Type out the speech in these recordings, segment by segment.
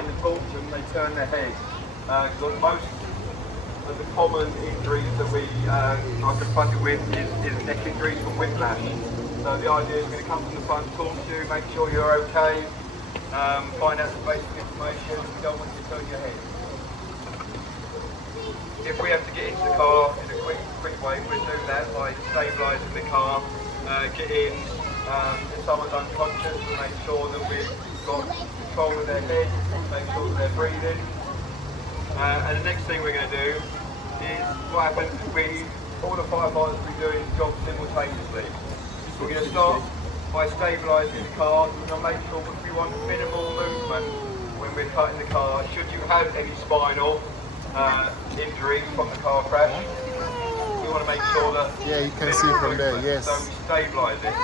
shine the torch and they turn their head. Because most of the common injuries that we are confronted with is neck injuries from whiplash. So the idea is going to come from the front, talk to you, make sure you're okay, find out some basic information. We don't want you to turn your head. If we have to get into the car in a quick way, we'll do that by stabilising the car, get in, if someone's unconscious, we'll make sure that we've got control of their head, make sure that they're breathing. And the next thing we're going to do is what happens is all the firefighters will be doing jobs simultaneously. We're going to start by stabilising the car. We're going to make sure that we want minimal movement when we're cutting the car. Should you have any spinal injuries from the car crash, we want to make sure that you can see from there, yes. So we stabilise it.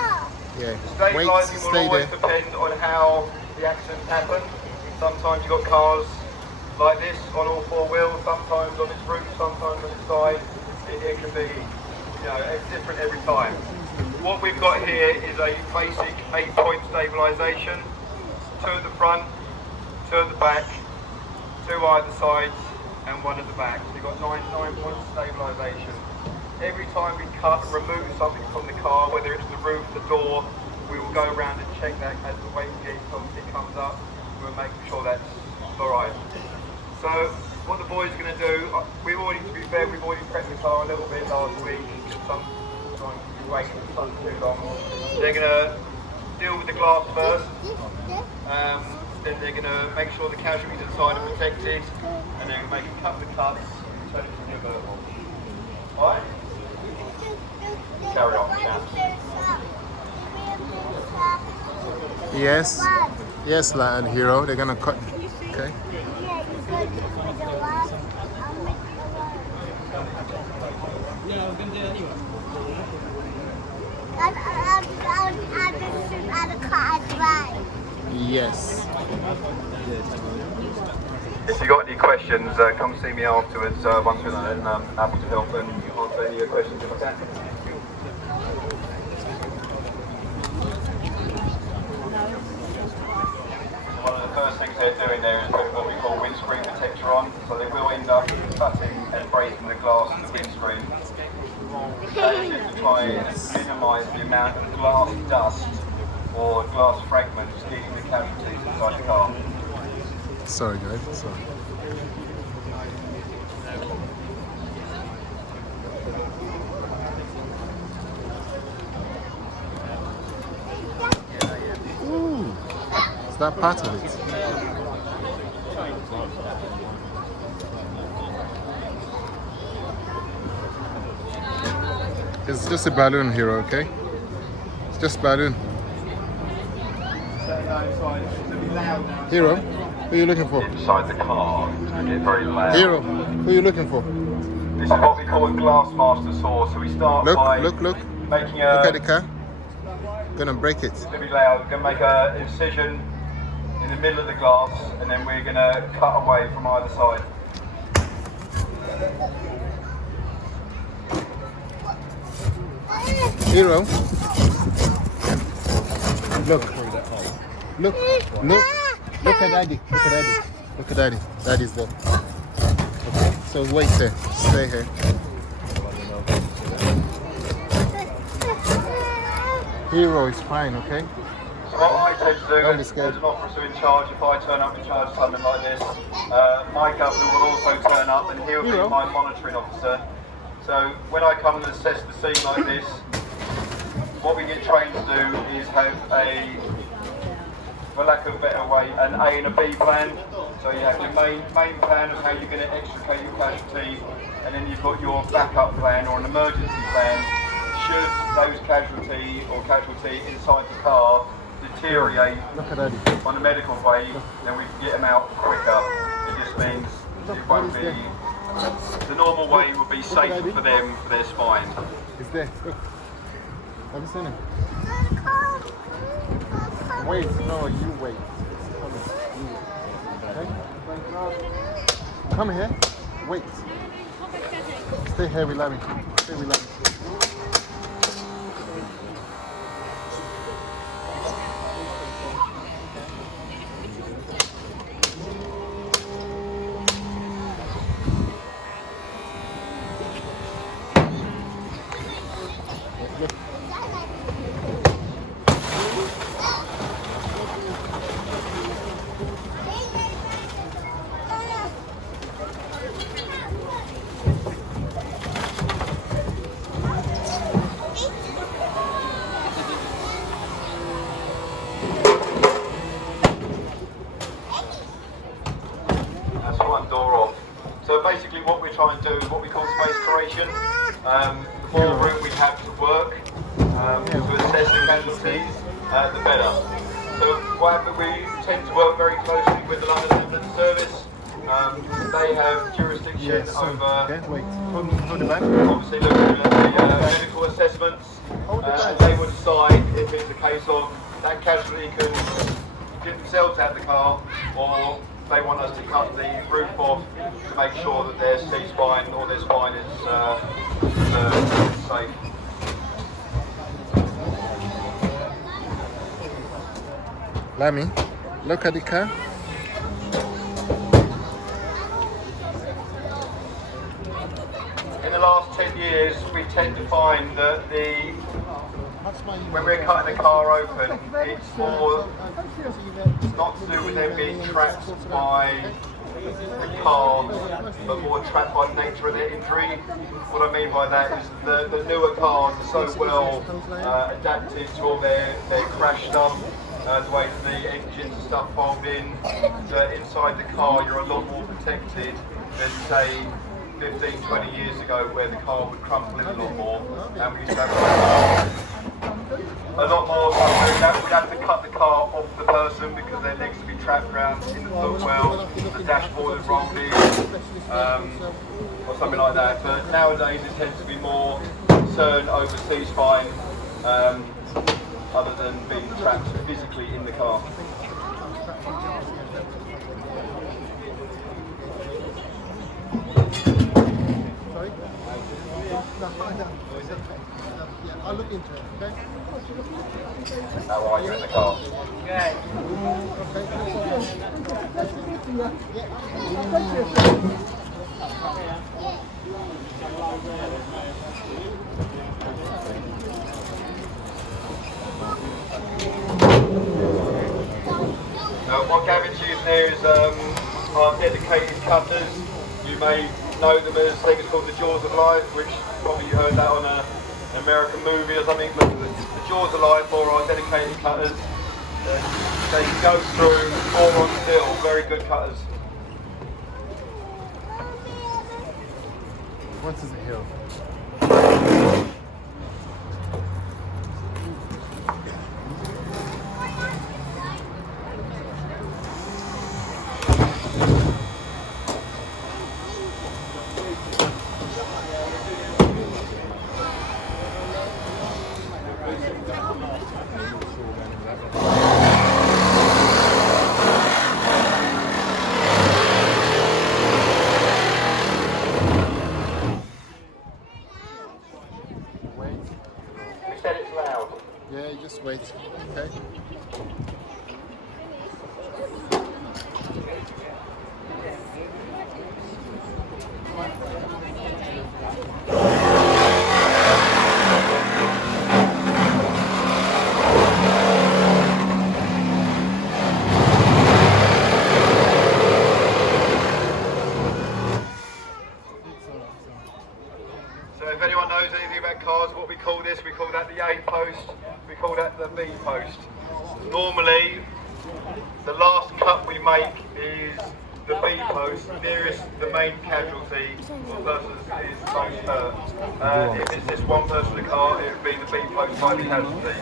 Yeah. Stabilising will always depend on how the accident happened. Sometimes you've got cars like this on all four wheels, sometimes on its roof, sometimes on its side. It can be, it's different every time. What we've got here is a basic 8-point stabilisation. 2 at the front, 2 at the back, 2 either sides, and 1 at the back. So you've got 9 points of stabilisation. Every time we cut and remove something from the car, whether it's the roof, the door, we will go around and check that as the weight gate comes up. We'll make sure that's alright. So what the boys are going to do, we've already prepped the car a little bit last week. Sometimes we wait for the sun too long. They're going to deal with the glass first. Then they're going to make sure the casualties inside are protected. And then make a couple of cuts and turn it to the vertical. Alright? Carry on, chaps. Yes. Yes, Lion Hero. They're going to cut. Okay. Yeah, I was going to do it anyway. Yes. If you've got any questions, come see me afterwards. Once we're done, and I'm happy to help and answer any of your questions if I can. One of the first things they're doing there is putting what we call windscreen protector on, so they will end up cutting and breaking the glass of the windscreen. That is to try and minimise the amount of glass dust or glass fragments hitting the casualties inside the car. Sorry, guys. Sorry. Ooh, is that part of it? It's just a balloon, Hero, okay? It's just balloon. Hero, who are you looking for? Inside the car, it's going to get very loud. Hero, who are you looking for? This is what we call a glass master saw. So we start by look. making a... Look at the car. Gonna break it. It's going to be loud. We're going to make an incision in the middle of the glass, and then we're going to cut away from either side. Hero. Look at Daddy. Look at Daddy. Daddy's there. Okay. So wait there. Stay here. Hero is fine, okay? So what I tend to do as an officer in charge, if I turn up in charge of something like this, my governor will also turn up and he'll be my monitoring officer. So when I come and assess the scene like this, what we get trained to do is have a, for lack of a better way, an A and a B plan. So you have your main plan of how you're going to extricate your casualty, and then you've got your backup plan or an emergency plan. Should those casualty inside the car deteriorate on a medical way, then we can get them out quicker. It just means it won't be, the normal way will be safer for them, for their spine. It's there. Look. Have you seen it? Wait, no, you wait. Okay? Come here. Wait. Stay here with Larry. Stay with Larry. front door off. So basically what we're trying to do is what we call space curation. The more room we have to work to assess the casualties, the better. So what happens, we tend to work very closely with the London Ambulance Service. They have jurisdiction over obviously looking at the medical assessments, and they would decide if it's a case of that casualty can get themselves out of the car, or they want us to cut the roof off to make sure that their C-spine or their spine is safe. Lammy, look at the car. In the last 10 years, we tend to find that when we're cutting a car open, it's not to do with them being trapped by the car, but more trapped by the nature of their injury. What I mean by that is the newer cars are so well adapted to all their crash stuff, the way that the engines and stuff fold in, that inside the car you're a lot more protected than say 15, 20 years ago, where the car would crumple in a lot more, and we used to have a lot more, we'd have to cut the car off the person because their legs would be trapped around in the footwell, the dashboard would roll in, or something like that. But nowadays it tends to be more concern over C-spine, other than being trapped physically in the car. Sorry? No. I'll look into it, okay? How are you in the car? Good. What Gavin's using there is our dedicated cutters. You may know them as things called the Jaws of Life, which probably you heard that on an American movie or something. But the Jaws of Life are our dedicated cutters. They can go through or on steel, very good cutters. What is it here? We said it's loud. Yeah, just wait, okay? So if anyone knows anything about cars, what we call this, we call that the A post, we call that the B post. Normally, the last cut we make is the B post, nearest the main casualty, or person is most hurt. If it's just one person in the car, it would be the B post by the casualty.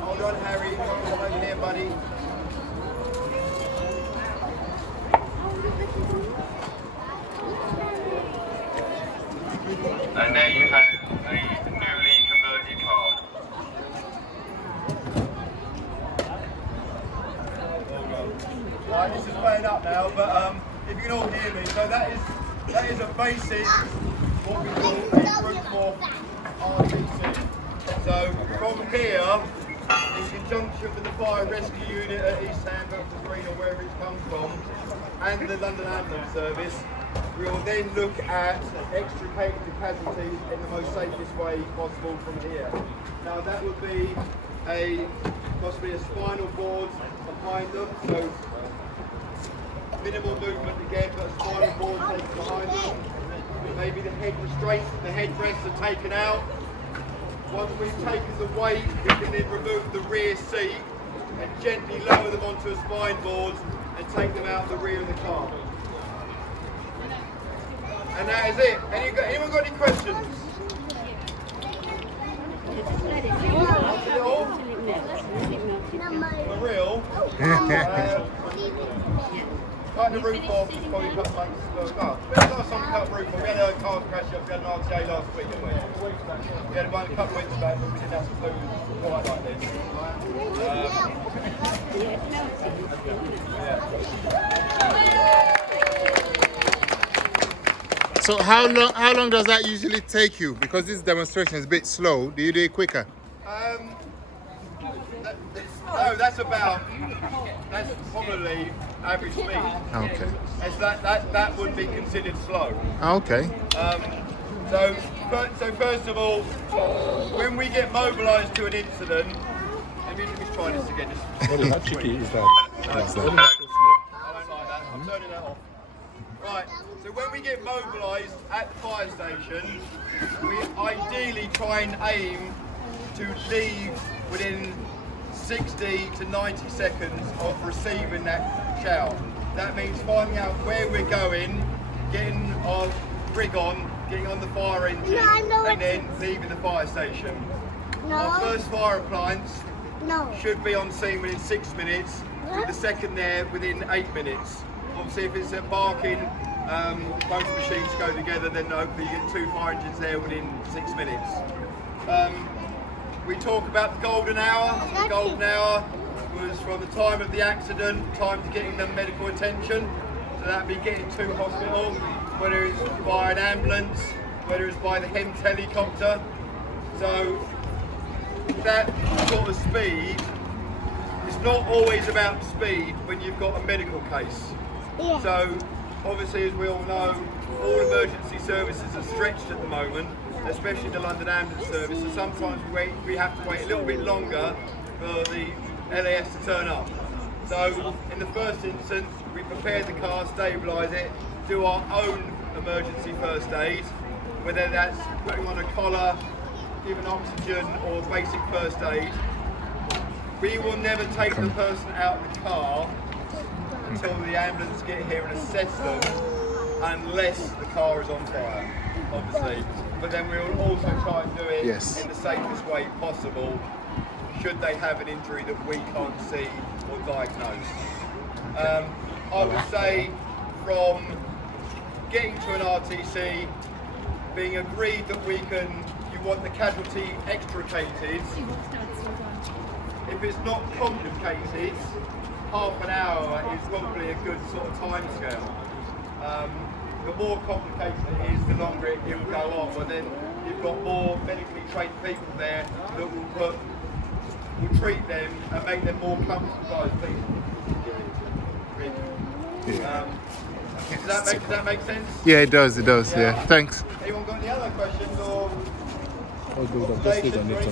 Hold on, Harry, come over here, buddy. And there you have a newly converted car. Right, this is playing up now, but if you can all hear me, so that is a basic, what we call a roof off RTC. So from here, in conjunction with the fire rescue unit at East Sandhurst Green or wherever it comes from, and the London Ambulance Service, we will then look at extricating the casualties in the most safest way possible from here. Now that would be a possibly a spinal board behind them, so minimal movement again, but a spinal board taken behind them. Maybe the head restraints, the headrests are taken out. Once we've taken the weight, we can then remove the rear seat and gently lower them onto a spine board and take them out the rear of the car. And that is it. Anyone got any questions? Answered it all? For real? Cut the roof off, probably cut like, last time we cut the roof off, we had a car crash up, we had an RTA last week, didn't we? We had one a couple of weeks back, but we didn't have to do quite like this. So how long does that usually take you? Because this demonstration is a bit slow. Do you do it quicker? No, that's probably average speed. Okay. That would be considered slow. Okay. So first of all, when we get mobilised to an incident, let me try this again. How tricky is that? I don't like that. I'm turning that off. Right, so when we get mobilised at the fire station, we ideally try and aim to leave within 60 to 90 seconds of receiving that shout. That means finding out where we're going, getting our rig on, getting on the fire engine, and then leaving the fire station. Our first fire appliance should be on scene within 6 minutes, with the second there within 8 minutes. Obviously, if it's at barking, both machines go together, then hopefully you get 2 fire engines there within 6 minutes. We talk about the golden hour. The golden hour was from the time of the accident, time to getting them medical attention. So that'd be getting to hospital, whether it's by an ambulance, whether it's by the HEMT helicopter. So that sort of speed, it's not always about speed when you've got a medical case. Yeah. So obviously, as we all know, all emergency services are stretched at the moment, especially the London Ambulance Service, so sometimes we have to wait a little bit longer for the LAS to turn up. So in the first instance, we prepare the car, stabilise it, do our own emergency first aid, whether that's putting on a collar, giving oxygen or basic first aid. We will never take the person out of the car until the ambulance get here and assess them, unless the car is on fire, obviously. But then we will also try and do it in the safest way possible, should they have an injury that we can't see or diagnose. I would say from getting to an RTC, being agreed that you want the casualty extricated. If it's not complicated, half an hour is probably a good sort of time scale. The more complicated it is, the longer it will go on, but then you've got more medically trained people there that will treat them and make them more comfortable as people. Does that make sense? Yeah, it does. Yeah. Thanks. Anyone got any other questions or I'll do that. Just do that later.